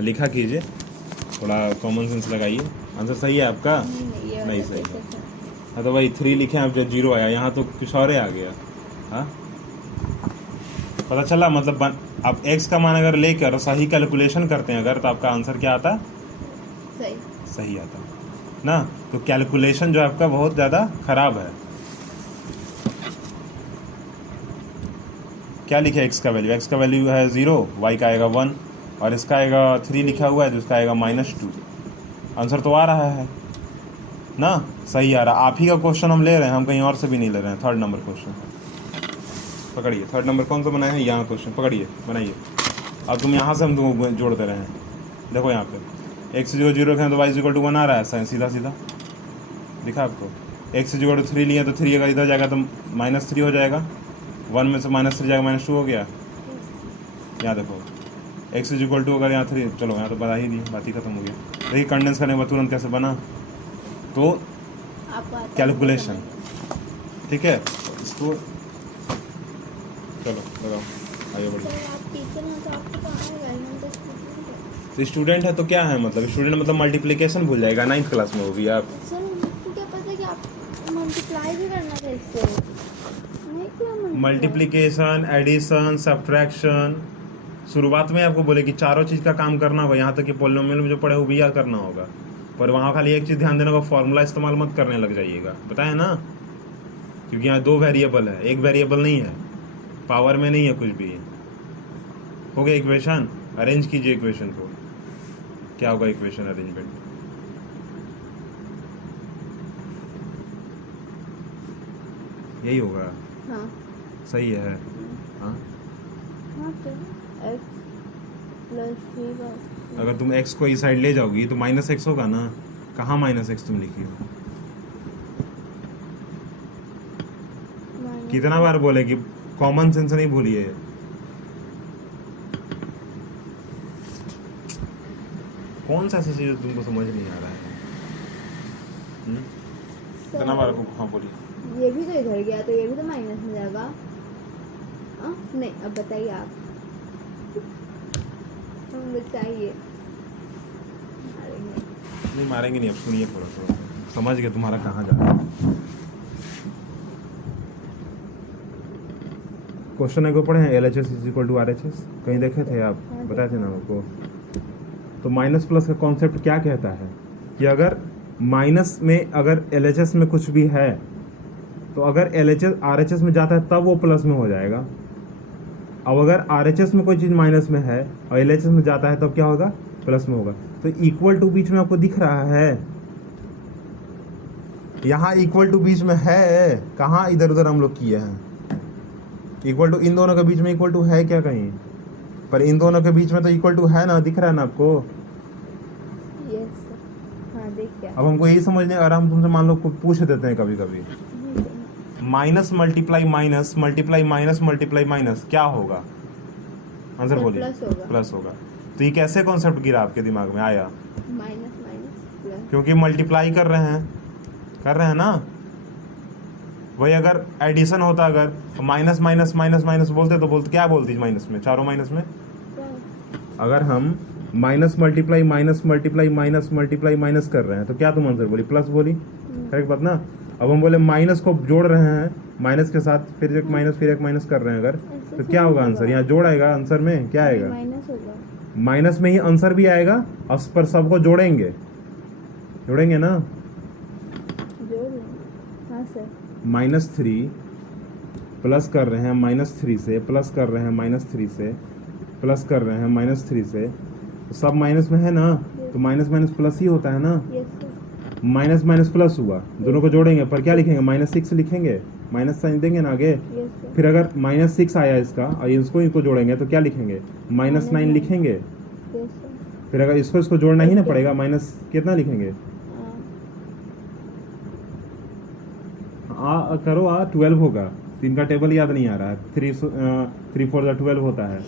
लिखा कीजिए, थोड़ा कॉमन सेंस लगाइए। आंसर सही है आपका? नहीं सही है। हाँ तो भाई 3 लिखे आप, जब 0 आया, यहाँ तो कुछ और ही आ गया। हाँ पता चला, मतलब आप x का मान अगर लेकर सही कैलकुलेशन करते हैं अगर, तो आपका आंसर क्या आता? सही सही आता ना। तो कैलकुलेशन जो आपका बहुत ज़्यादा खराब है। क्या लिखे x का वैल्यू? x का वैल्यू है 0, y का आएगा 1, और इसका आएगा 3 लिखा हुआ है, तो इसका आएगा -2। आंसर तो आ रहा है ना, सही आ रहा। आप ही का क्वेश्चन हम ले रहे हैं, हम कहीं और से भी नहीं ले रहे हैं। 3rd नंबर क्वेश्चन पकड़िए। 3rd नंबर कौन सा बनाए हैं? यहाँ क्वेश्चन पकड़िए, बनाइए। अब तुम यहाँ से हम तुमको जोड़ दे रहे हैं। देखो यहाँ पे x 0 0 रखें तो y = 1 आ रहा है, सीधा सीधा दिखा आपको। x = 3 लिए तो 3 अगर इधर जाएगा तो -3 हो जाएगा, 1 में से -3 जाएगा, -2 हो गया। यहाँ देखो x = अगर यहाँ 3, चलो यहाँ तो बता ही नहीं, बात ही खत्म हो गया। देखिए कंडेंस करने के बाद तुरंत कैसे बना, तो कैलकुलेशन। ठीक है, इसको चलो लगाओ, आगे बढ़ो। तो स्टूडेंट है तो क्या है, मतलब स्टूडेंट मतलब मल्टीप्लिकेशन भूल जाएगा 9th क्लास में, वो भी आप। सर मुझको क्या पता कि आप मल्टीप्लाई भी करना था इसको, नहीं किया मल्टीप्लिकेशन, एडिशन, सब्ट्रैक्शन, शुरुआत में आपको बोले कि चारों चीज़ का काम करना होगा, यहाँ तक कि पॉलिनोमियल में जो पढ़े वो भी याद करना होगा। पर वहाँ खाली एक चीज़ ध्यान देना होगा, फॉर्मूला इस्तेमाल मत करने लग जाइएगा, बताया ना, क्योंकि यहाँ 2 वेरिएबल है, एक वेरिएबल नहीं है, पावर में नहीं है कुछ भी। हो गया इक्वेशन? अरेंज कीजिए इक्वेशन को। क्या होगा इक्वेशन अरेंजमेंट? यही होगा। हाँ सही है। हाँ हाँ तो x + 3y। अगर तुम x को इस साइड ले जाओगी तो -x होगा ना। कहाँ -x तुम लिखी हो? कितना बार बोले कि कॉमन सेंस नहीं भूलिए। कौन सा ऐसा चीज तुमको समझ नहीं आ रहा है? कितना बार को हाँ बोलिए। ये भी तो इधर गया, तो ये भी तो माइनस में जाएगा। नहीं, अब बताइए आप, हम बताइए। नहीं मारेंगे नहीं, अब सुनिए थोड़ा थोड़ा, समझ गए तुम्हारा कहाँ जा रहा है। क्वेश्चन है को पढ़े हैं, LHS = RHS, कहीं देखे थे आप? बताए थे ना आपको। तो माइनस प्लस का कॉन्सेप्ट क्या कहता है कि अगर माइनस में अगर LHS में कुछ भी है, तो अगर LHS RHS में जाता है तब वो प्लस में हो जाएगा। अब अगर RHS में कोई चीज़ माइनस में है और LHS में जाता है तब क्या होगा? प्लस में होगा। तो इक्वल टू बीच में आपको दिख रहा है, यहाँ इक्वल टू बीच में है, कहाँ इधर उधर हम लोग किए हैं। इक्वल टू इन दोनों के बीच में इक्वल टू है क्या कहीं? पर इन दोनों के बीच में तो इक्वल टू है ना, दिख रहा है ना आपको? यस हाँ देखिए। अब हमको यही समझने, अगर हम तुमसे मान लो पूछ देते हैं कभी कभी, minus multiply minus multiply minus multiply minus क्या होगा? आंसर बोलिए। प्लस होगा। तो ये कैसे कॉन्सेप्ट गिरा आपके दिमाग में आया? माइनस माइनस प्लस, क्योंकि मल्टीप्लाई कर रहे हैं ना। वही अगर एडिशन होता, अगर माइनस माइनस माइनस माइनस बोलते तो बोलते क्या बोलती माइनस में, चारों माइनस में। अगर हम minus multiply minus multiply minus multiply minus कर रहे हैं तो क्या तुम आंसर बोली? प्लस बोली। करेक्ट बात ना। अब हम बोले माइनस को जोड़ रहे हैं, माइनस के साथ फिर एक माइनस फिर एक माइनस कर रहे हैं अगर, तो क्या होगा आंसर? यहाँ जोड़ आएगा आंसर में, क्या आएगा? माइनस होगा। माइनस में ही आंसर भी आएगा, और पर सबको जोड़ेंगे ना। हाँ सर। -3 प्लस कर रहे हैं -3 से, प्लस कर रहे हैं -3 से, प्लस कर रहे हैं -3 से, तो सब माइनस में है ना, तो माइनस माइनस प्लस ही होता है ना। माइनस माइनस प्लस हुआ, दोनों को जोड़ेंगे, पर क्या लिखेंगे? -6 लिखेंगे, माइनस साइन देंगे ना आगे। फिर अगर -6 आया इसका और इसको जोड़ेंगे तो क्या लिखेंगे? -9 लिखेंगे। फिर अगर इसको जोड़ना ही ना पड़ेगा, माइनस कितना लिखेंगे? करो 12 होगा। 3 का टेबल याद नहीं आ रहा है। 3 4 12 होता है,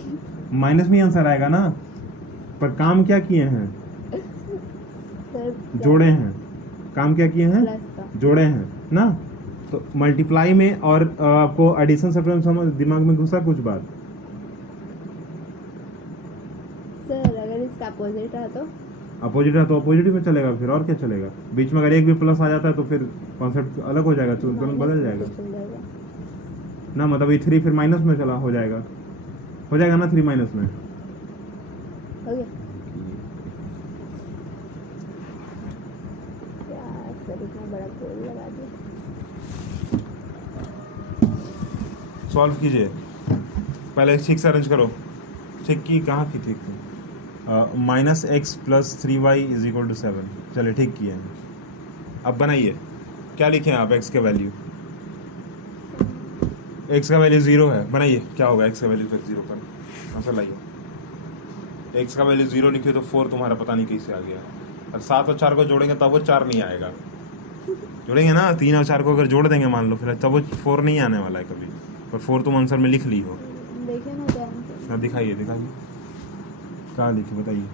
माइनस में आंसर आएगा ना। पर काम क्या किए हैं? जोड़े हैं। काम क्या किए हैं? जोड़े हैं ना। तो मल्टीप्लाई में और आपको एडिशन सब्ट्रैक्शन समझ दिमाग में घुसा कुछ बात? सर अगर इसका अपोजिट है तो अपोजिट है तो अपोजिट में चलेगा, फिर और क्या चलेगा। बीच में अगर एक भी प्लस आ जाता है तो फिर कॉन्सेप्ट अलग हो जाएगा, तो तुरंत बदल जाएगा चल जाएगा। ना। मतलब ये 3 फिर माइनस में चला हो जाएगा ना, 3 माइनस में। हो गया यार, सर इतना बड़ा गोल लगा दिया। सॉल्व कीजिए पहले, ठीक से अरेंज करो। ठीक की कहाँ की ठीक थी? -x + 3y = 7। चलिए ठीक किए हैं। अब बनाइए, क्या लिखे हैं आप x का वैल्यू? x का वैल्यू 0 है, बनाइए क्या होगा x का वैल्यू तक 0 पर, आंसर लाइए। x का वैल्यू 0 लिखिए तो 4 तुम्हारा पता नहीं कैसे आ गया। और 7 और 4 को जोड़ेंगे तब वो 4 नहीं आएगा। जोड़ेंगे ना 3 और 4 को अगर जोड़ देंगे मान लो, फिर तब वो 4 नहीं आने वाला है कभी। और 4 तुम आंसर में लिख ली हो। देखिए ना क्या आंसर। हाँ दिखाइए क्या लिखे बताइए।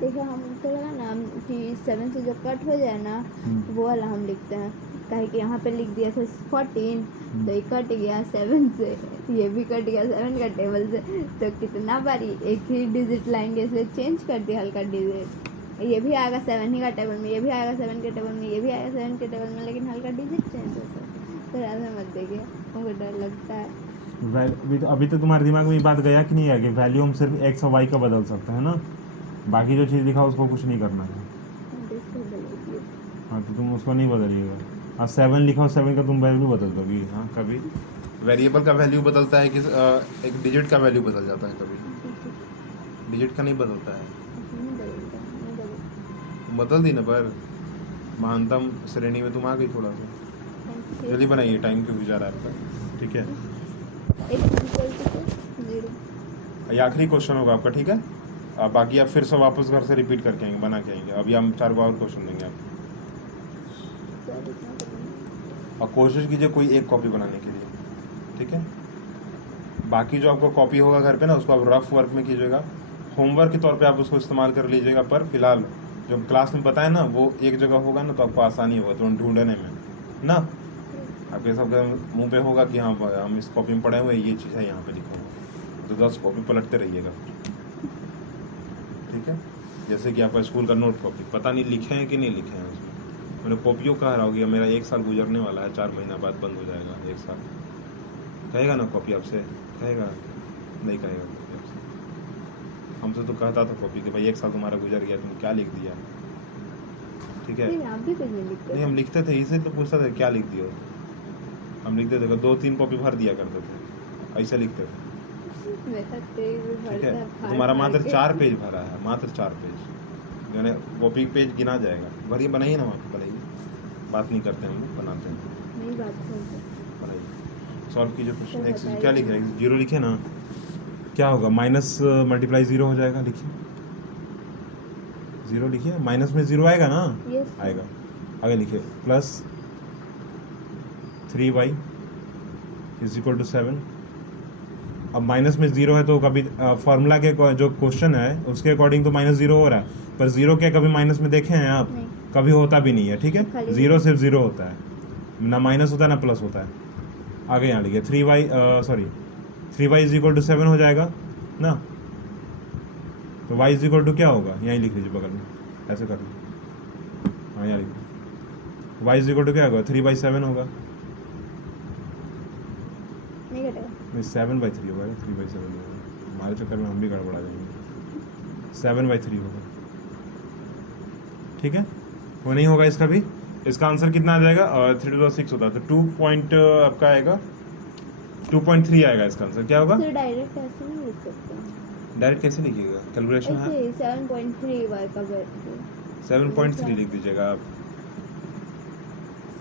देखिए हमको लगा ना कि 7 से जो कट हो जाए ना वो वाला हम लिखते हैं, काहे कि यहाँ पे लिख दिया था 14 तो ये कट गया 7 से, ये भी कट गया 7 का टेबल से, तो कितना बारी एक ही डिजिट लाएंगे, इसलिए चेंज कर दिया हल्का डिजिट। ये भी आएगा 7 ही का टेबल में, ये भी आएगा 7 के टेबल में, ये भी आएगा 7 के टेबल में, लेकिन हल्का डिजिट चेंज हो सकता। तो ऐसा मत देखिए, हमको डर लगता है। अभी तो तुम्हारे दिमाग में ये बात गया कि नहीं है कि वैल्यू हम सिर्फ x और y का बदल सकते हैं ना, बाकी जो चीज़ लिखा उसको कुछ नहीं करना है। हाँ तो तुम उसको नहीं बदलिएगा। हाँ 7 लिखा हो, 7 का तुम वैल्यू बदल दोगी। हाँ कभी वेरिएबल का वैल्यू बदलता है कि एक डिजिट का वैल्यू बदल जाता है, कभी डिजिट का नहीं बदलता है। बदल दी ना, पर महानतम श्रेणी में तुम आ गई थोड़ा सा। जल्दी बनाइए, टाइम क्यों जा रहा है आपका। ठीक है, ये आखिरी क्वेश्चन होगा आपका, ठीक है। अब बाकी आप फिर से वापस घर से रिपीट करके आएंगे, बना के आएंगे। अभी हम 4 और क्वेश्चन देंगे आपको, और कोशिश कीजिए कोई एक कॉपी बनाने के लिए, ठीक है। बाकी जो आपको कॉपी होगा घर पे ना, उसको आप रफ वर्क में कीजिएगा, होमवर्क के तौर पे आप उसको इस्तेमाल कर लीजिएगा। पर फिलहाल जो क्लास में बताए ना वो एक जगह होगा ना, तो आपको आसानी होगा तो ढूंढने में ना। आपके सबके मुंह पे होगा कि हाँ हम इस कॉपी में पढ़े हुए, ये चीज़ है यहाँ पे लिखा हुआ, तो 10 कॉपी पलटते रहिएगा, ठीक है। जैसे कि आपका स्कूल का नोट कॉपी, पता नहीं लिखे हैं कि नहीं लिखे हैं उसमें। मैंने कॉपियों कहा रहा होगी, मेरा 1 साल गुजरने वाला है, 4 महीना बाद बंद हो जाएगा 1 साल। कहेगा ना कॉपी आपसे? कहेगा नहीं? कहेगा कॉपी आपसे? हमसे तो कहता था कॉपी कि भाई 1 साल तुम्हारा गुजर गया, तुम क्या लिख दिया, ठीक है। नहीं हम लिखते थे, इसे तो पूछता था क्या लिख दिया। हम लिखते थे 2-3 कॉपी भर दिया करते थे, ऐसे लिखते थे, ठीक है। तुम्हारा मात्र 4 पेज भरा है, मात्र 4 पेज, यानी कॉपी पेज गिना जाएगा। भरिए, बनाइए ना, वहाँ पर बनाइए, बात नहीं करते हम लोग, बनाते हैं। बनाइए, सॉल्व कीजिए क्वेश्चन। एक्स क्या लिख रहे हैं? 0 लिखे ना, क्या होगा? माइनस मल्टीप्लाई 0 हो जाएगा। लिखिए 0 लिखिए, माइनस में 0 आएगा ना, आएगा। आगे लिखिए +3y = 7। अब माइनस में 0 है तो कभी फॉर्मूला के जो क्वेश्चन है उसके अकॉर्डिंग तो -0 हो रहा है, पर 0 क्या कभी माइनस में देखे हैं आप? कभी होता भी नहीं है, ठीक है। 0 सिर्फ 0 होता है, ना माइनस होता है ना प्लस होता है। आगे यहाँ लिखिए 3y = 7 हो जाएगा ना, तो y = क्या होगा? यहीं लिख लीजिए बगल में, ऐसे कर लीजिए। हाँ यहाँ लिखिए y = क्या होगा? 3/7 होगा। नहीं 7/3 होगा, 3/7 होगा। हमारे चक्कर में हम भी गड़बड़ा जाएंगे। 7/3 होगा, ठीक है। वो नहीं होगा इसका भी। इसका आंसर कितना आ जाएगा? 3 to 6 होता है, तो 2 आपका आएगा 2.3 आएगा इसका आंसर। क्या होगा? डायरेक्ट ऐसे नहीं लिख सकते। डायरेक्ट कैसे लिखिएगा? कैलकुलेशन है 7.3 y का 7.3 लिख दीजिएगा आप।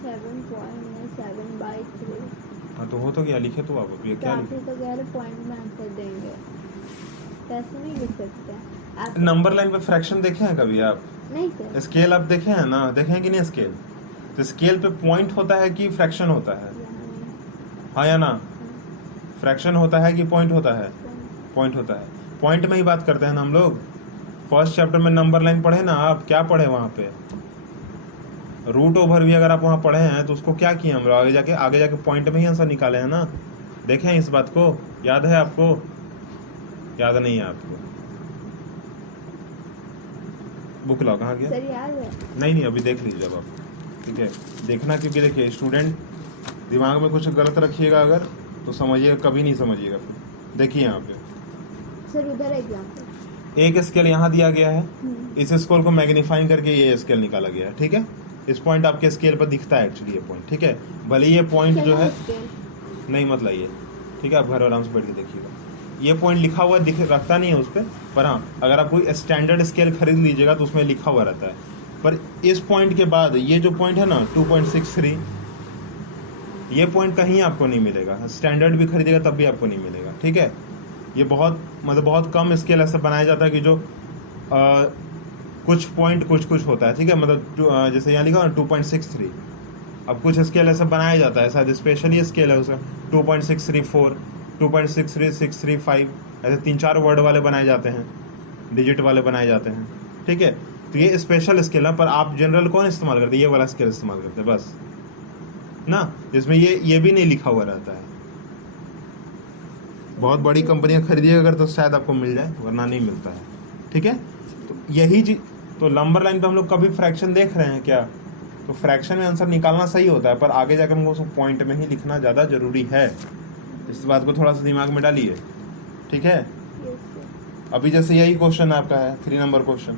7.7/3। हाँ तो हो तो गया, लिखे तो आप अभी क्या लिखे? तो कह रहे पॉइंट में आंसर देंगे, कैसे नहीं लिख सकते आप? नंबर लाइन पे फ्रैक्शन देखे हैं कभी आप? नहीं सर। स्केल आप देखे हैं ना? देखे हैं कि नहीं स्केल? तो स्केल पे पॉइंट होता है कि फ्रैक्शन होता है? हाँ या ना? फ्रैक्शन होता है कि पॉइंट होता है? पॉइंट होता है। पॉइंट में ही बात करते हैं ना हम लोग। फर्स्ट चैप्टर में नंबर लाइन पढ़े ना आप? क्या पढ़े वहाँ पे? रूट ओवर भी अगर आप वहाँ पढ़े हैं तो उसको क्या किए हम लोग? आगे जाके पॉइंट में ही आंसर निकाले हैं ना। देखें इस बात को, याद है आपको? याद नहीं है आपको? बुक लाओ, कहाँ गया? सर याद है? नहीं नहीं, अभी देख लीजिए जब आप, ठीक है, देखना, क्योंकि देखिए स्टूडेंट दिमाग में कुछ गलत रखिएगा अगर तो समझिएगा, कभी नहीं समझिएगा फिर। देखिए यहाँ पे सर उधर एग्जाम्पल, एक स्केल यहाँ दिया गया है, इस स्केल को मैग्नीफाइंग करके ये स्केल निकाला गया है, ठीक है। इस पॉइंट आपके स्केल पर दिखता है एक्चुअली, ये पॉइंट, ठीक है। भले ये पॉइंट जो है नहीं मत लाइए, ठीक है, आप घर आराम से बैठ के देखिएगा। ये पॉइंट लिखा हुआ दिख रखता नहीं है उस पर हाँ, अगर आप कोई स्टैंडर्ड स्केल खरीद लीजिएगा तो उसमें लिखा हुआ रहता है। पर इस पॉइंट के बाद ये जो पॉइंट है ना 2.63, ये पॉइंट कहीं आपको नहीं मिलेगा, स्टैंडर्ड भी खरीदेगा तब भी आपको नहीं मिलेगा, ठीक है। ये बहुत मतलब बहुत कम स्केल ऐसा बनाया जाता है कि जो कुछ पॉइंट कुछ होता है, ठीक है, मतलब जैसे यहाँ लिखा ना 2.63, अब कुछ स्केल ऐसा बनाया जाता है, शायद स्पेशली स्केल है उसका 2.634, 2.63635, ऐसे 3-4 वर्ड वाले बनाए जाते हैं, डिजिट वाले बनाए जाते हैं, ठीक है। तो ये स्पेशल स्केल है, पर आप जनरल कौन इस्तेमाल करते हैं? ये वाला स्केल इस्तेमाल करते हैं बस ना, जिसमें ये भी नहीं लिखा हुआ रहता है। बहुत बड़ी कंपनियां खरीदिएगा अगर तो शायद आपको मिल जाए, वरना नहीं मिलता है, ठीक है। तो यही चीज, तो नंबर लाइन पे हम लोग कभी फ्रैक्शन देख रहे हैं क्या? तो फ्रैक्शन में आंसर निकालना सही होता है, पर आगे जाकर हमको उसको पॉइंट में ही लिखना ज़्यादा जरूरी है। इस बात को थोड़ा सा दिमाग में डालिए, ठीक है। अभी जैसे यही क्वेश्चन आपका है 3 नंबर क्वेश्चन,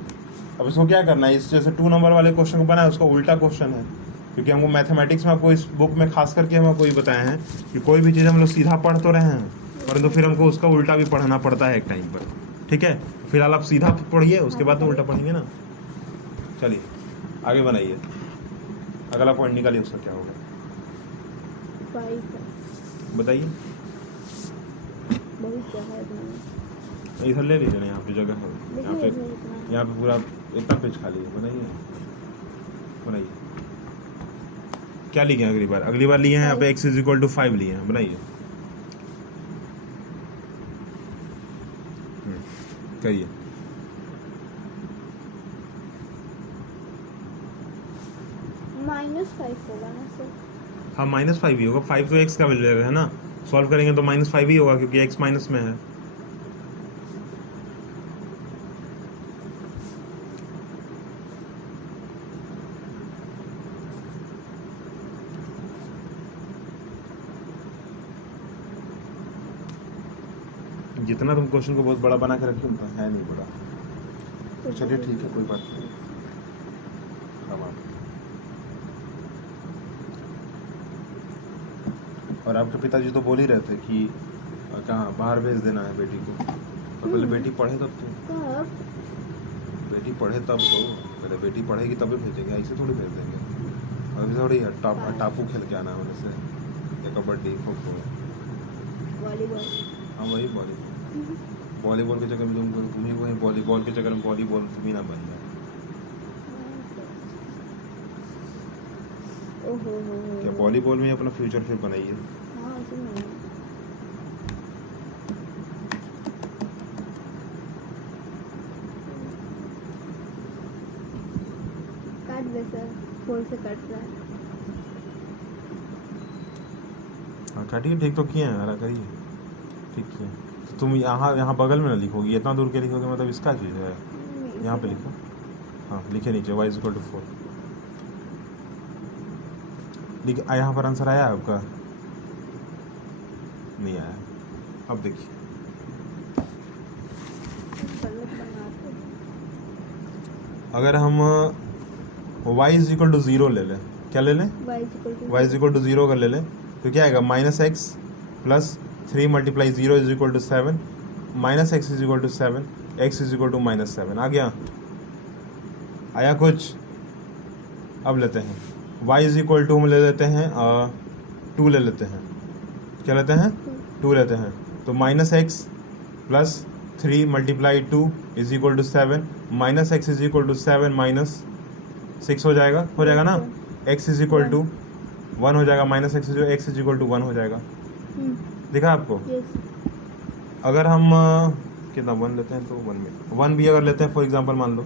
अब इसको क्या करना है, इस जैसे 2 नंबर वाले क्वेश्चन को बनाया उसका उल्टा क्वेश्चन है, क्योंकि हमको मैथमेटिक्स में आपको इस बुक में खास करके हमको ये बताया है कि कोई भी चीज़ हम लोग सीधा पढ़ तो रहे हैं, परंतु फिर हमको उसका उल्टा भी पढ़ना पड़ता है एक टाइम पर, ठीक है। फिलहाल आप सीधा पढ़िए, उसके बाद तो उल्टा पढ़ेंगे ना। चलिए आगे बनाइए, अगला पॉइंट निकालिए, उसका क्या होगा बताइए। इधर ले लीजिए ना, यहाँ पे जगह है, यहाँ पे पूरा इतना पेज खाली है, बनाइए। क्या लिए हैं अगली बार लिए हैं यहाँ पे x = 5 लिए हैं, बनाइए, करिए। -5 होगा ना सर? हाँ -5 ही होगा, 5 तो x का वैल्यू है ना, सॉल्व करेंगे तो -5 ही होगा क्योंकि x माइनस में है। जितना तुम क्वेश्चन को बहुत बड़ा बना के रखे उतना है नहीं बड़ा, चलिए ठीक है, कोई बात नहीं। और आपके पिताजी तो बोल ही रहे थे कि कहाँ बाहर भेज देना है बेटी को, तो पहले बेटी पढ़े तब तो, बेटी पढ़े तब तो, पहले बेटी पढ़ेगी तभी भेजेंगे, ऐसे थोड़ी भेज देंगे। अभी थोड़ी टापू खेल के आना है होने से, या कबड्डी खो खो, वॉलीबॉल, हाँ वही वॉलीबॉल के चक्कर में तुम ही वही वॉलीबॉल के चक्कर में वॉलीबॉल तुम ही ना बन जाए। क्या वॉलीबॉल में अपना फ्यूचर फिर बनाइए। काट दे सर, 4 से कट रहा है। हाँ काटिए, ठीक तो किए हैं, हरा करिए, ठीक किए। तो तुम यहाँ बगल में ना लिखोगी, इतना दूर के लिखोगे, मतलब इसका चीज़ है, यहाँ पे लिखो, हाँ लिखे नीचे y = 4 लिख। यहाँ पर आंसर आया आपका? नहीं आया। अब देखिए, अगर हम y = 0 ले लें, क्या ले लें? y = 0 कर ले लें तो क्या आएगा? -x + 3 × 0 = 7, -x = 7, x = -7 आ गया? आया कुछ? अब लेते हैं y = हम ले लेते हैं 2 ले लेते हैं, क्या लेते हैं? 2 लेते हैं, तो -x + 3 × 2 = 7, -x = 7 - 6 हो जाएगा ना। x = 1 हो जाएगा, -x = 1 हो जाएगा, दिखा आपको? अगर हम कितना 1 लेते हैं तो 1 में 1 भी अगर लेते हैं, फॉर एग्जांपल मान लो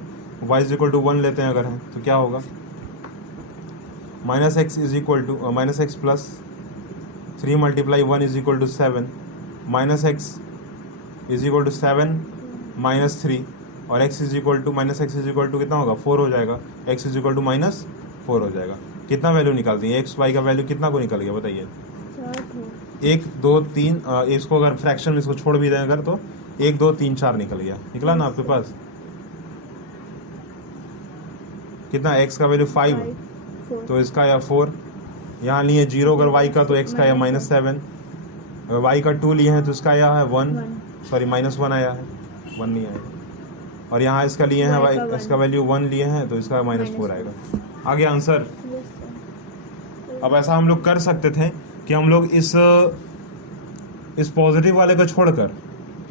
y = 1 लेते हैं अगर हम, तो क्या होगा? -x + 3 × 1 = 7, -x = 7 - 3, और x is equal to minus x is equal to कितना होगा 4 हो जाएगा, x is equal to minus 4 हो जाएगा। कितना वैल्यू निकालती है एक्स वाई का वैल्यू कितना को निकल गया बताइए? 1 2 3 इसको अगर फ्रैक्शन में इसको छोड़ भी दें अगर तो 1 2 3 4 निकल गया, निकला ना आपके पास? कितना x का वैल्यू 5 तो इसका या 4, यहाँ लिए 0 अगर y का तो x का या -7, अगर y का 2 लिए हैं तो इसका आया है 1, सॉरी -1 आया है, 1 नहीं आएगा। और यहाँ इसका लिए हैं y इसका वैल्यू 1 लिए हैं तो इसका -4 आएगा। आ गया आंसर। अब ऐसा हम लोग कर सकते थे कि हम लोग इस पॉजिटिव वाले को छोड़कर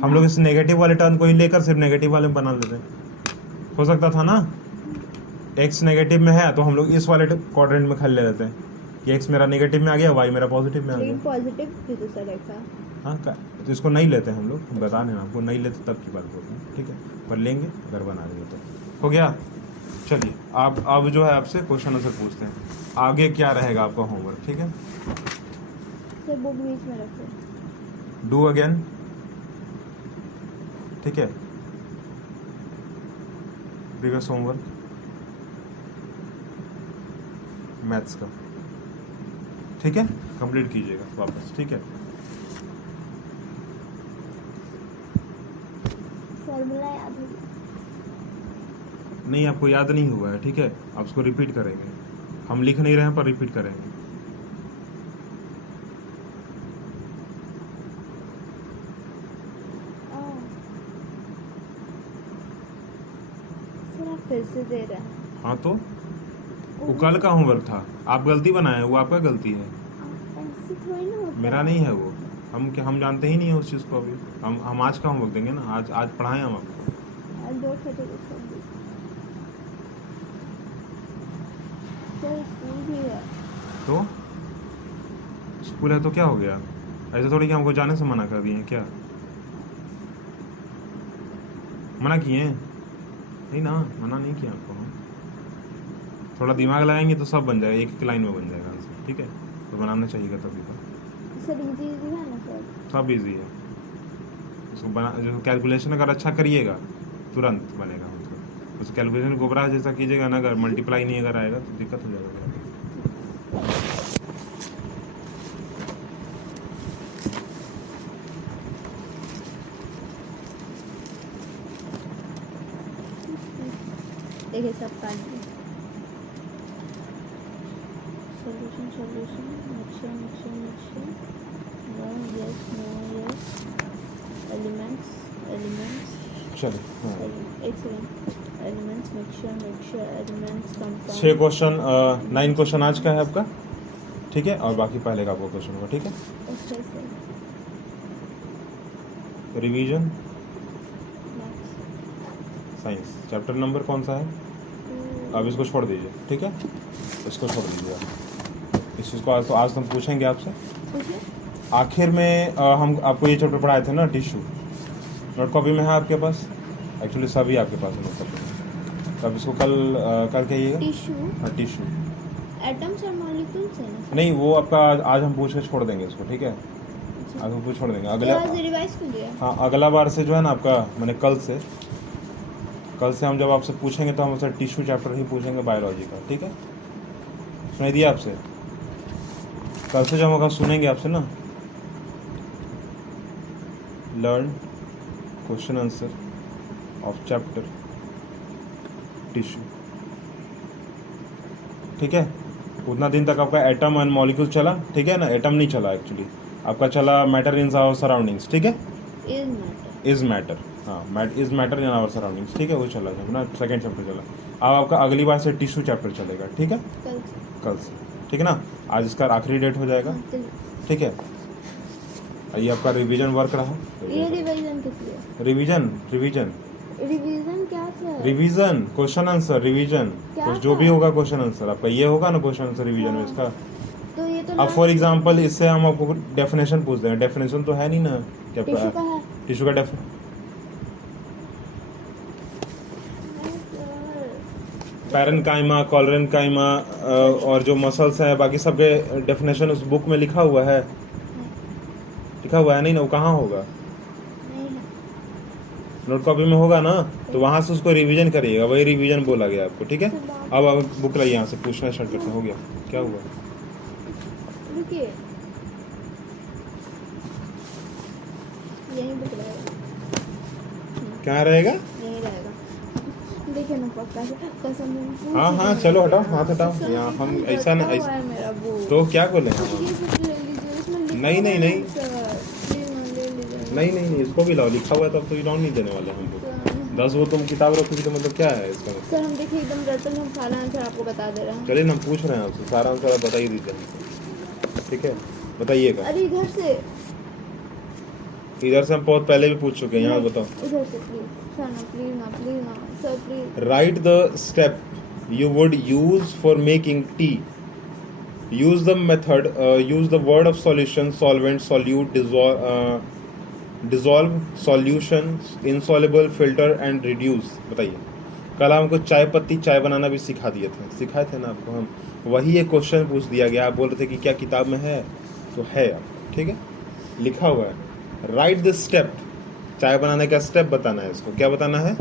हम लोग इस नेगेटिव वाले टर्म को ही लेकर सिर्फ नेगेटिव वाले में बना लेते, हो सकता था ना? x नेगेटिव में है तो हम लोग इस वाले क्वाड्रेंट में खाली ले लेते हैं कि x मेरा नेगेटिव में आ गया, y मेरा पॉजिटिव में आ गया। पॉजिटिव भी तो सर था। हाँ तो इसको नहीं लेते हम लोग, बता देना आपको, नहीं लेते तब की बात बोलते हैं, ठीक है? पर लेंगे अगर बना देंगे तो हो गया। चलिए आप अब जो है आपसे क्वेश्चन आंसर पूछते हैं, आगे क्या रहेगा आपका होमवर्क, ठीक है? सर बुक बीच में रखो। डू अगेन, ठीक है? प्रीवियस होमवर्क मैथ्स का, ठीक है? कंप्लीट कीजिएगा वापस, ठीक है? फॉर्मूला याद है? नहीं आपको याद नहीं हुआ है, ठीक है? आप उसको रिपीट करेंगे, हम लिख नहीं रहे हैं पर रिपीट करेंगे। सर आप फिर से दे रहे हैं। हाँ तो वो कल का होमवर्क था, आप गलती बनाए, वो आपका गलती है, ऐसे थोड़ी ना होता मेरा नहीं है वो। हम जानते ही नहीं है उस चीज़ को अभी। हम आज का होमवर्क देंगे ना, आज पढ़ाएं हम आपको। दो छोटे सर स्कूल भी है तो स्कूल है तो क्या हो गया? ऐसे थोड़ी कि हमको जाने से मना कर दिए हैं क्या? मना किए हैं? नहीं ना, मना नहीं किया आपको हम। थोड़ा दिमाग लगाएंगे तो सब बन जाएगा, एक लाइन में बन जाएगा आंसर, ठीक है? तो बनाना चाहिए तभी तो। सर इजी है ना सर? सब इजी है, उसको बना जो कैलकुलेशन अगर अच्छा करिएगा तुरंत बनेगा, मतलब उस कैलकुलेशन गोबरा जैसा कीजिएगा ना, अगर मल्टीप्लाई नहीं अगर आएगा तो दिक्कत हो जाएगा। देखिए सब काट दिए। Solution mixture no yes elements चलो एक second. Elements mixture elements compound. 6 question 9 question आज का है आपका, ठीक है? और बाकी पहले का आपका क्वेश्चन होगा, ठीक है? अच्छा sir. Revision science chapter number कौन सा है? अब इसको छोड़ दीजिए, ठीक है? इसको छोड़ दीजिए आप। इस चीज़ को आज हम पूछेंगे आपसे आखिर में। हम आपको ये चैप्टर पढ़ाए थे ना, टिश्यू। नोट कॉपी में है आपके पास? एक्चुअली सभी आपके पास है नोट कॉपी में। तो अब इसको कल करके आइएगा। टिश्यू? हाँ टिश्यू। एटम्स और मॉलिक्यूल्स है ना? नहीं वो आपका आज हम पूछ के छोड़ देंगे इसको, ठीक है? आज हम पूछ छोड़ देंगे अगला। रिवाइज कर दिया? हाँ अगला बार से जो है ना आपका, मैंने कल से हम जब आपसे पूछेंगे तो हम आपसे टिश्यू चैप्टर ही पूछेंगे बायोलॉजी का, ठीक है? सुनाई दिया आपसे? कल से जब हम सुनेंगे आपसे ना, learn question answer of chapter tissue, ठीक है? उतना दिन तक आपका एटम एंड मॉलिक्यूल चला, ठीक है ना? एटम नहीं चला एक्चुअली, आपका चला मैटर इन आवर सराउंडिंग्स, ठीक है? इज मैटर, हाँ is matter in our surroundings, ठीक है? वो चला जब ना सेकेंड चैप्टर चला। अब आपका अगली बार से टिश्यू चैप्टर चलेगा, ठीक है? कल से, ठीक है ना? आज इसका आखिरी डेट हो जाएगा, ठीक है? ये आपका रिवीजन वर्क रहा। ये रिवीजन किस लिए? रिवीजन क्या sir? Revision question answer, revision जो भी होगा क्वेश्चन आंसर आपका ये होगा ना क्वेश्चन आंसर रिवीजन में इसका। तो ये तो अब फॉर एग्जांपल इससे हम आपको डेफिनेशन पूछ देंगे, डेफिनेशन तो है नहीं ना क्या? टिश्यू का पैरेन्काइमा, कॉलरेन्काइमा और जो मसल्स हैं बाकी सब के डेफिनेशन उस बुक में लिखा हुआ है नहीं ना? वो कहाँ होगा? नोट कॉपी में होगा ना, तो वहां से उसको रिवीजन करिएगा, वही रिवीजन बोला गया आपको, ठीक है। अब बुक लाइए यहाँ से, पूछना स्टार्ट करते हैं। हो गया, क्या हुआ? रुकिए, यहीं बुक रहेगा, क्या रहेगा? यहीं रहेगा। देखिए ना पक्का से कसम से। हाँ हाँ, चलो हटाओ, हाथ हटाओ यहाँ, हम ऐसा नहीं हुआ ऐसा। है मेरा बुक। तो क्या बोले हम? ये सब ले लीजिए, इसमें लिखा नहीं, नहीं, हुआ है नहीं। सर, प्लीज ना ले लीजिए। नहीं नहीं नहीं, इसको भी लाओ, लिखा हुआ है तब तो रिटर्न नहीं देने वाले हम लोग। 10 वो तुम किताब रखोगी तो मतलब क्या है इसका? सर हम देखिए एकदम रटल, हम सारा आंसर आपको बता दे रहे हैं। चलिए ना, हम पूछ रहे हैं आपसे, सारा आंसर आप बता ही दीजिए हमको, ठीक है, बताइएगा। अरे इधर से, इधर से हम बहुत पहले भी पूछ चुके हैं, यहाँ बताओ। इधर से प्लीज सर, ना प्लीज ना, प्लीज ना sir, please. Right the step you would use for making tea. Use the method, use the word of solution, solvent, solute, dissolve, solution, insoluble, filter and reduce। बताइए, कल हमको चाय पत्ती चाय बनाना भी सिखाए थे ना आपको हम, वही एक क्वेश्चन पूछ दिया गया, आप बोल रहे थे कि क्या किताब में है, तो है आपको, ठीक है, लिखा हुआ है। राइट द स्टेप, चाय बनाने का स्टेप बताना है, इसको क्या बताना है?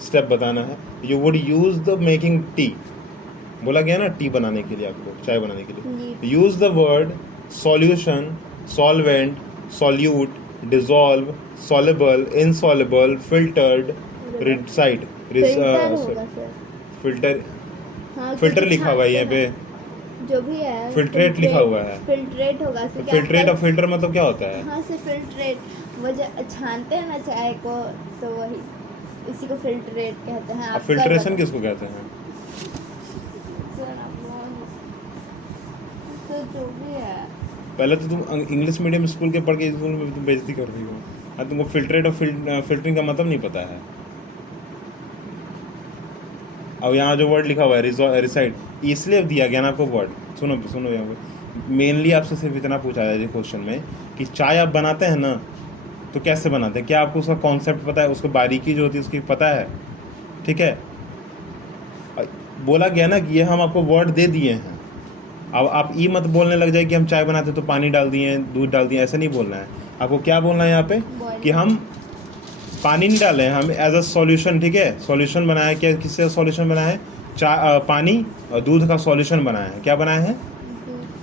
स्टेप बताना है। You would use the making tea, बोला गया ना टी बनाने के लिए, आपको चाय बनाने के लिए। Use the word solution, solvent, solute, dissolve, soluble, insoluble, filtered, residue, filter, filter लिखा हुआ है यहाँ पे, जो भी है फिल्ट्रेट लिखा हुआ है। फिल्ट्रेट होगा। फिल्ट्रेट और फिल्टर मतलब क्या होता है? हाँ से फिल्ट्रेट, वो छानते हैं ना चाय को, तो वही इसी को फिल्ट्रेट कहते हैं। अब फिल्ट्रेशन किसको कहते हैं? तो जो भी है, पहले तो तुम इंग्लिश मीडियम स्कूल के पढ़ के स्कूल में तुम बेइज्जती कर रही हो, अब तुमको फिल्ट्रेट और फिल्टरिंग का मतलब नहीं पता है। अब यहाँ जो वर्ड लिखा हुआ है रिसाइड, इसलिए दिया गया ना आपको वर्ड। सुनो सुनो, यहाँ पे मेनली आपसे सिर्फ इतना पूछा जाए क्वेश्चन में कि चाय आप बनाते हैं ना, तो कैसे बनाते हैं, क्या आपको उसका कॉन्सेप्ट पता है, उसको बारीकी जो होती है उसकी पता है, ठीक है। बोला गया ना कि ये हम आपको वर्ड दे दिए हैं, अब आप ये मत बोलने लग जाए कि हम चाय बनाते तो पानी डाल दिए, दूध डाल दिए, ऐसा नहीं बोलना है आपको। क्या बोलना है यहाँ पे कि हम पानी नहीं डाले हैं, हम एज अ सॉल्यूशन, ठीक है, सॉल्यूशन बनाया। क्या किससे सॉल्यूशन बनाया है? पानी और दूध का सॉल्यूशन बनाया है। क्या बनाया है?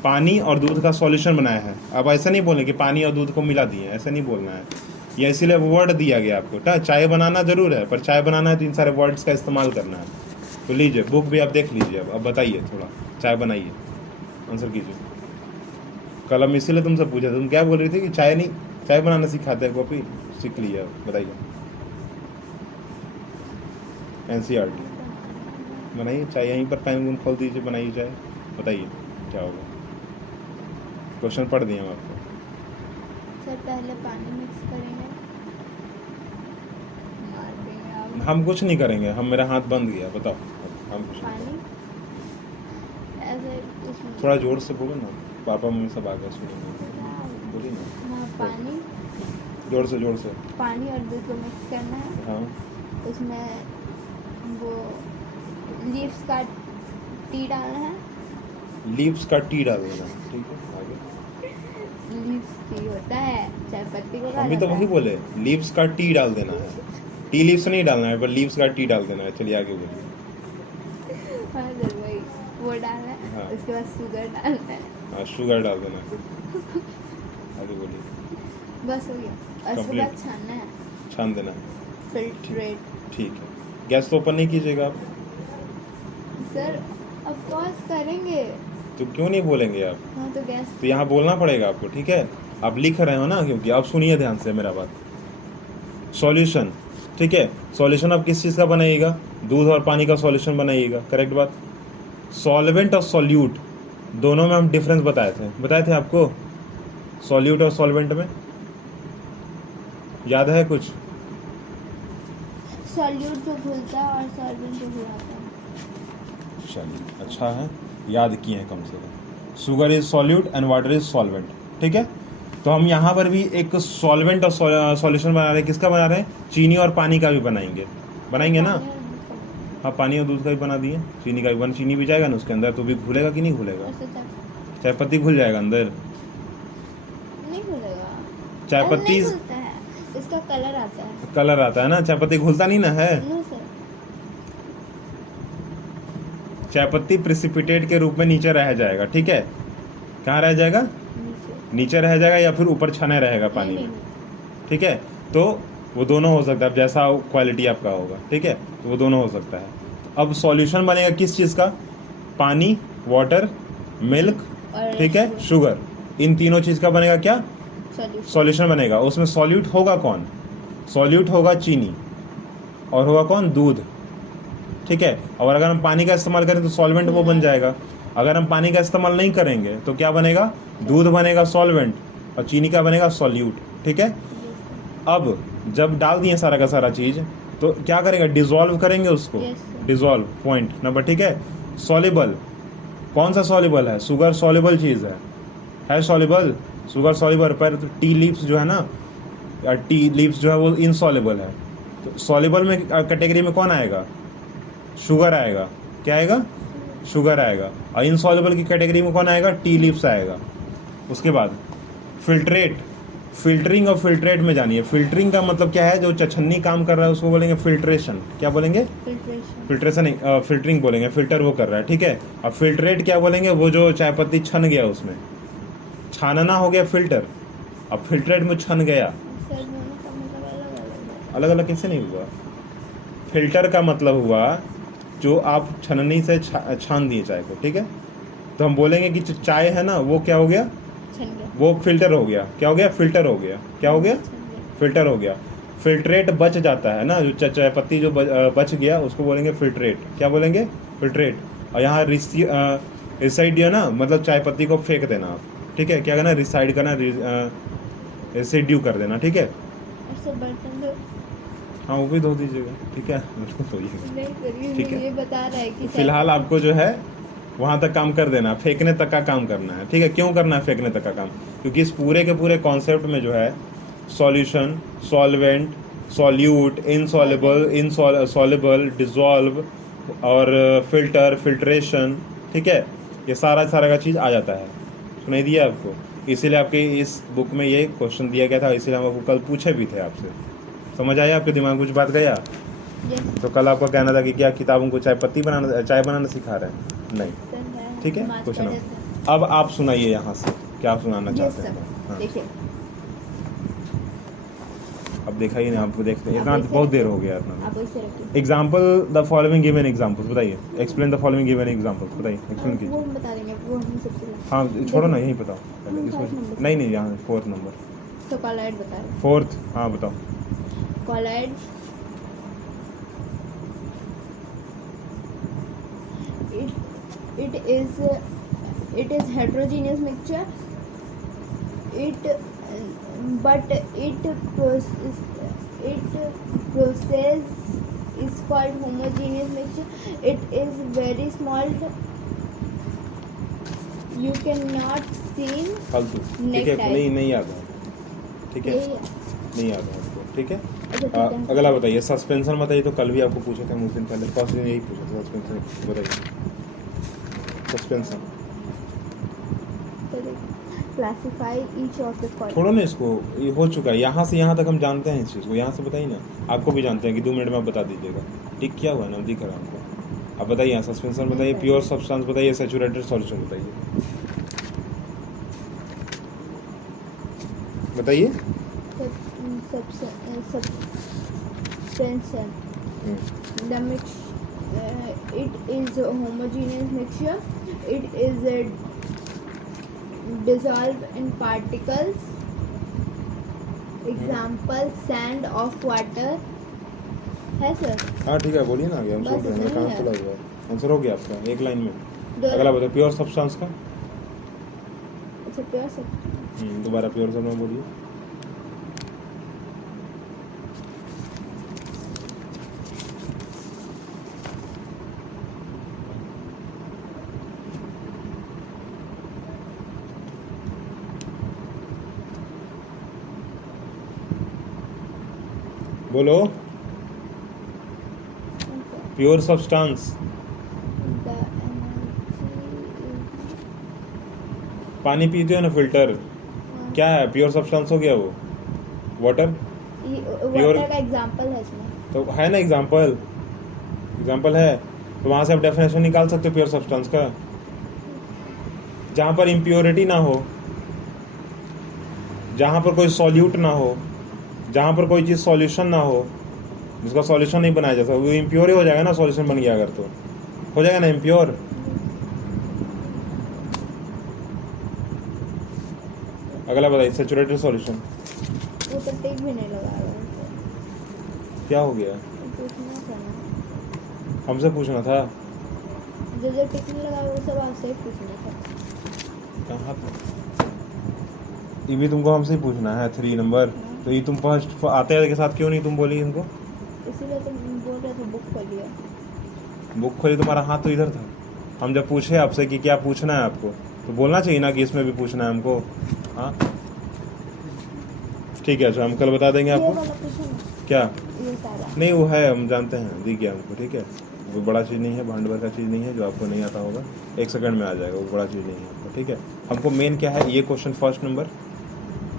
पानी और दूध का सॉल्यूशन बनाया है। अब ऐसा नहीं बोलना कि पानी और दूध को मिला दिए, ऐसा नहीं बोलना है, ये इसीलिए वर्ड दिया गया आपको। चाय बनाना जरूर है, पर चाय बनाना है तो इन सारे वर्ड्स का इस्तेमाल करना है। तो लीजिए बुक भी आप देख लीजिए, अब बताइए, थोड़ा चाय बनाइए, आंसर कीजिए। कल हम इसीलिए तुमसे पूछा था, तुम क्या बोल रही थी कि चाय नहीं, चाय बनाना सिखाते हैं, कॉपी सीख लिया, बताइए। NCERT बनाइए चाय, यहीं पर पेन खोल दीजिए, बनाइए चाय, बताइए क्या होगा। क्वेश्चन पढ़ दिए हम आपको। सर पहले पानी मिक्स करेंगे, मार देंगे आप। हम कुछ नहीं करेंगे, हम, मेरा हाथ बंद गया, बताओ हम कुछ नहीं पानी ऐसे इसमें थोड़ा जोर से बोलो ना, पापा मम्मी सब आ गए सुनेंगे, बोलिए ना। हाँ, पानी, जोर से पानी और दूध को मिक्स करना है। हाँ, उसमें वो लीव्स का टी डालना है। लीव्स का टी डाल देना, ठीक है, आगे। लीव्स टी होता है, चाय पत्ती को हम भी तो वही बोले, लीव्स का टी डाल देना है, टी लीव्स नहीं डालना है, पर लीव्स का टी डाल देना है। चलिए आगे बोलिए। हाँ सर वही, वो डालना है। हाँ। उसके बाद शुगर डालना है। हाँ, शुगर डाल देना है, आगे बोलिए। बस हो गया, और उसके बाद छानना है, छान देना है, फिल्ट्रेट। ठीक है। गैस तो ओपन नहीं कीजिएगा आप। सर अब पॉज करेंगे तो क्यों नहीं बोलेंगे आप? हाँ तो गैस, तो यहाँ बोलना पड़ेगा आपको, ठीक है। आप लिख रहे हो ना, क्योंकि आप सुनिए ध्यान से मेरा बात। सॉल्यूशन, ठीक है, सॉल्यूशन आप किस चीज़ का बनाइएगा? दूध और पानी का सॉल्यूशन बनाइएगा, करेक्ट बात। सॉल्वेंट और सॉल्यूट दोनों में हम डिफरेंस बताए थे आपको, सॉल्यूट और सॉल्वेंट में, याद है कुछ? सॉल्यूट जो घुलता है और सॉल्वेंट जो घुलाता है। चलिए अच्छा है, याद किए हैं कम से कम। Sugar is solute and water is solvent, ठीक है। तो हम यहाँ पर भी एक सॉल्वेंट और सॉल्यूशन बना रहे हैं। किसका बना रहे हैं? चीनी और पानी का भी बनाएंगे ना। हाँ, पानी और दूध का भी बना दिए, चीनी का भी चीनी भी जाएगा ना उसके अंदर, तो भी घुलेगा कि नहीं घुलेगा? चाय पत्ती घुल जाएगा अंदर, नहीं घुलेगा, चाय पत्ती। इसका कलर आता है। कलर आता है ना, चाय पत्ती घुलता नहीं ना है। No sir. चाय पत्ती प्रेसिपिटेट के रूप में नीचे रह जाएगा, ठीक है। कहाँ रह जाएगा? नीचे। नीचे रह जाएगा या फिर ऊपर छने रहेगा पानी नहीं, में, ठीक है। तो वो दोनों हो सकता है, अब जैसा क्वालिटी आपका होगा, ठीक है, तो वो दोनों हो सकता है। अब सॉल्यूशन बनेगा किस चीज़ का? पानी, वाटर, मिल्क, और ठीक है, शुगर, इन तीनों चीज़ का बनेगा क्या? सॉल्यूशन। सॉल्यूशन बनेगा। उसमें सॉल्यूट होगा कौन? सॉल्यूट होगा चीनी, और होगा कौन? दूध, ठीक है। और अगर हम पानी का इस्तेमाल करें तो सॉल्वेंट वो बन जाएगा। अगर हम पानी का इस्तेमाल नहीं करेंगे तो क्या बनेगा? दूध बनेगा सॉल्वेंट, और चीनी का बनेगा सॉल्यूट, ठीक है। अब जब डाल दिए सारा का सारा चीज़, तो क्या करेंगे? डिजोल्व करेंगे उसको। Yes, sir. Dissolve, point number, ठीक है। सॉल्युबल, कौन सा सॉल्युबल है? शुगर सॉल्युबल चीज़ है सॉल्युबल, शुगर सॉल्युबल। पर टी लीव्स जो है ना, टी लीव्स जो है वो इनसॉल्युबल है। तो सॉल्युबल में कैटेगरी में कौन आएगा? शुगर आएगा। क्या आएगा? शुगर आएगा। और इनसॉल्युबल की कैटेगरी में कौन आएगा? टी लीव्स आएगा। उसके बाद फिल्ट्रेट, फिल्टरिंग और फिल्ट्रेट में जानिए। फिल्टरिंग का मतलब क्या है? जो छछन्नी काम कर रहा है उसको बोलेंगे फिल्ट्रेशन। क्या बोलेंगे? फिल्ट्रेशन। फिल्ट्रेशन नहीं, फिल्टरिंग बोलेंगे, फिल्टर वो कर रहा है, ठीक है। अब फिल्ट्रेट क्या बोलेंगे? वो जो चाय पत्ती छन गया, उसमें छानना हो गया फिल्टर, अब फिल्ट्रेट में छन गया। सर दोनों का मतलब अलग अलग है। अलग अलग कैसे नहीं हुआ? फिल्टर का मतलब हुआ जो आप छननी से छान दिए चाय को, ठीक है। तो हम बोलेंगे कि जो चाय है ना वो क्या हो गया? छन गया। वो फिल्टर हो गया। क्या हो गया? फिल्टर हो गया। क्या हो गया? छन गया। फिल्टर हो गया। फिल्ट्रेट बच जाता है ना, जो चाय पत्ती जो बच गया उसको बोलेंगे फिल्ट्रेट। क्या बोलेंगे? फिल्ट्रेट। और यहाँ रिसाइड दिया ना, मतलब चाय पत्ती को फेंक देना आप, ठीक है। क्या करना? रिसाइड करना, रेसिड्यू कर देना, ठीक है। और सर बर्तन दो। हाँ, वो भी धो दीजिएगा, ठीक है, उसको धोइएगा। नहीं करिए, ठीक है। ये बता रहा है कि फिलहाल आपको जो है वहाँ तक काम कर देना, फेंकने तक का काम करना है, ठीक है। क्यों करना है फेंकने तक का काम? क्योंकि इस पूरे के पूरे कॉन्सेप्ट में जो है solution, solvent, solute, insoluble, soluble, dissolve और फिल्टर, फिल्ट्रेशन, ठीक है, ये सारा का चीज़ आ जाता है। सुनाई दिया आपको? इसीलिए आपके इस बुक में ये क्वेश्चन दिया गया था, इसीलिए हम आपको कल पूछे भी थे आपसे। समझ आया आपके दिमाग में कुछ बात गया? Yes, तो कल आपका कहना था कि क्या किताबों को चाय बनाना सिखा रहे हैं? नहीं, सर है। ठीक है। मार्च क्वेश्चन पढ़े थे। अब आप सुनाइए यहाँ से, क्या आप सुनाना Yes, चाहते sir. हैं? हाँ। देखिए अब देखा ही नहीं, आपको देखते हैं आप इतना ऐसे बहुत देर रखिए। हो गया इतना। आप वैसे रखिए। Example the following given examples, बताइए। Explain the following given examples, बताइए, एक्सप्लेन वो कीजिए। हम बता देंगे, वो हम सबसे हाँ, छोड़ो ना, यही बताओ पहले हम इसमें। first number से। नहीं, यहाँ 4th नंबर, तो कॉलाइड बता रहे 4th, हाँ बताओ। Colloid it is heterogeneous mixture, but process is called homogeneous mixture. It is very small, you cannot see फालतू, ठीक है, नहीं याद है, ठीक है, नहीं याद है आपको, ठीक है। अगला बताइए, सस्पेंशन बताइए। तो कल भी आपको पूछे थे हम उस दिन पहले, फर्स्ट दिन यही पूछा था, सस्पेंशन बताइए। Suspension classify each of the following. छोड़ो ना इसको, ये हो चुका है। यहाँ से यहाँ तक हम जानते हैं इस चीज़ को, यहाँ से बताइए ना। आपको भी जानते हैं कि 2 मिनट में आप बता दीजिएगा। ठीक किया हुआ है ना, दिख रहा है आपको। अब बताइए, सस्पेंशन बताइए, प्योर सब्सटेंस बताइए, सैचुरेटेड सॉल्यूशन बताइए, बताइए। Suspension. The mix. It is a homogeneous mixture. It is dissolved in particles. Example: sand of water. है सर? हाँ ठीक है, बोलिए ना, आगे हम सुन रहे हैं। कहाँ खुला हुआ है? आंसर हो गया आपका, एक लाइन में। अगला बताओ, प्योर सब्सटेंस का। अच्छा, प्योर सब्सटेंस। दोबारा प्योर सब में बोलिए। बोलो, प्योर सब्सटेंस। पानी पीते हो ना, फिल्टर, क्या है? प्योर सब्सटेंस हो गया वो, वाटर। वाटर का एग्जांपल है इसमें। तो है ना एग्जाम्पल है, तो वहां से आप डेफिनेशन निकाल सकते हो प्योर सब्सटेंस का। जहां पर इम्प्योरिटी ना हो, जहां पर कोई सॉल्यूट ना हो, जहां पर कोई चीज सॉल्यूशन ना हो, जिसका सॉल्यूशन नहीं बनाया जाता, वो इम्प्योर ही हो जाएगा ना। सॉल्यूशन बन गया अगर तो हो जाएगा ना इम्प्योर। अगला बताइए, सैचुरेटेड सॉल्यूशन। वो तो टिक भी नहीं लगा रहा है। क्या हो गया? पूछना था ना, हमसे पूछना था। जो टिक नहीं लगा वो सब आपसे ही पूछना था। कहाँ था? ये भी तुमको हमसे ही पूछना है 3 नंबर। तो ये तुम फर्स्ट आते के साथ क्यों नहीं तुम बोली इनको? इसीलिए तुम बोल रहे थे बुक खोलिए। बुक खोली, तुम्हारा हाथ तो इधर था। हम जब पूछे आपसे कि क्या पूछना है आपको, तो बोलना चाहिए ना कि इसमें भी पूछना है हमको। हाँ ठीक है, अच्छा हम कल बता देंगे ये आपको। वाला पूछो ना, क्या? ये सारा। नहीं वो है, हम जानते हैं, दिख गया हमको। ठीक है, वो बड़ा चीज़ नहीं है, भांड भर का चीज़ नहीं है जो आपको नहीं आता होगा। 1 सेकंड में आ जाएगा, वो बड़ा चीज़ नहीं है आपको। ठीक है, हमको मेन क्या है, ये क्वेश्चन फर्स्ट नंबर।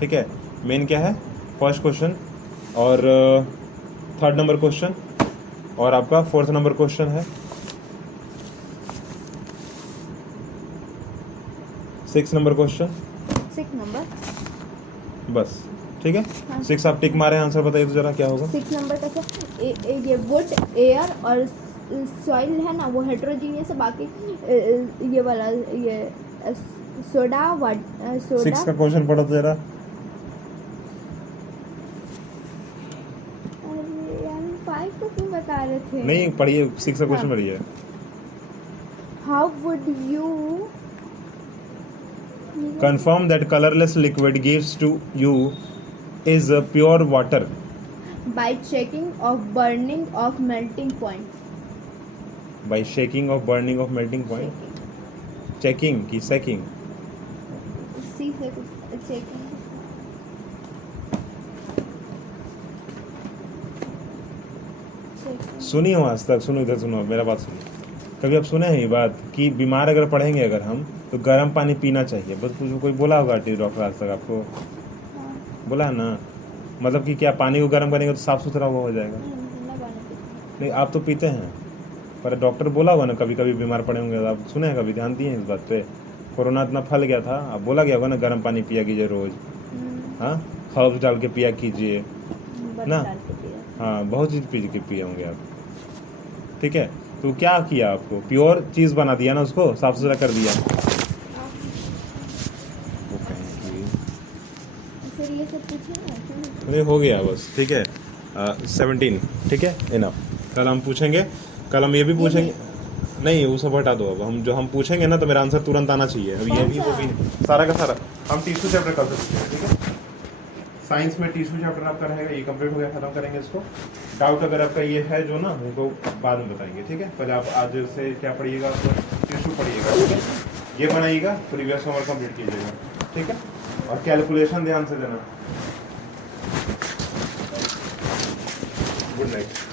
ठीक है, मेन क्या है, फर्स्ट क्वेश्चन, और 3rd नंबर क्वेश्चन, और आपका 4th नंबर क्वेश्चन है, 6 नंबर क्वेश्चन, 6 नंबर। बस। ठीक है, हाँ। 6 आप टिक मारे, आंसर बताइए तो जरा क्या होगा। 6 नंबर का सर ये वुड, एयर और सॉइल है ना, वो हेट्रोजीनियस है। बाकी ये वाला ये सोडा 6 का क्वेश्चन पढ़ो तो जरा। अरे यार 5 को क्यों बता रहे थे? नहीं पढ़िए, 6 का क्वेश्चन हाँ। पढ़िए। How would you Confirm that colorless liquid gives to you is pure water by checking of burning of melting point? by shaking of burning of melting point. Checking की checking? सी से कुछ चेकिंग। सुनिए हो आज तक, सुनो इधर सुनो, मेरा बात सुनो। कभी आप सुने हैं ये बात कि बीमार अगर पड़ेंगे अगर हम, तो गर्म पानी पीना चाहिए? बस कोई बोला होगा डॉक्टर आज तक आपको? बोला है ना? मतलब कि क्या पानी को गर्म करेंगे तो साफ सुथरा वो हो जाएगा? नहीं आप तो पीते हैं, पर डॉक्टर बोला होगा ना कभी कभी बीमार पड़े होंगे, आप सुने हैं कभी, ध्यान दिए इस बात पे? कोरोना इतना फैल गया था, अब बोला गया होगा ना गर्म पानी पिया कीजिए रोज। हाँ, हर्ब्स डाल के पिया कीजिए ना। हाँ, बहुत चीज़ पिए होंगे आप। ठीक है, तो क्या किया आपको, प्योर चीज़ बना दिया ना, उसको साफ सुथरा कर दिया। वो कहें फिर ये सब पूछे ना क्यों? अरे हो गया बस। ठीक है, 17। ठीक है, इनफ। कल हम पूछेंगे, कल हम ये भी पूछेंगे। नहीं वो सब हटा दो, अब हम पूछेंगे ना तो मेरा आंसर तुरंत आना चाहिए। अब ये भी वो भी सारा का सारा हम टिश्यू चैप्टर कर सकते हैं। ठीक है, साइंस में टिश्यू चैप्टर आपका रहेगा, ये कंप्लीट हो गया, खत्म करेंगे इसको। डाउट अगर आपका ये है जो ना, उनको बाद में बताएंगे। ठीक है, पहले आप आज से क्या पढ़िएगा, टिश्यू पढ़िएगा। ठीक है, ये बनाइएगा, प्रीवियस होमवर्क कंप्लीट कीजिएगा। ठीक है, और कैलकुलेशन ध्यान से देना। Good night.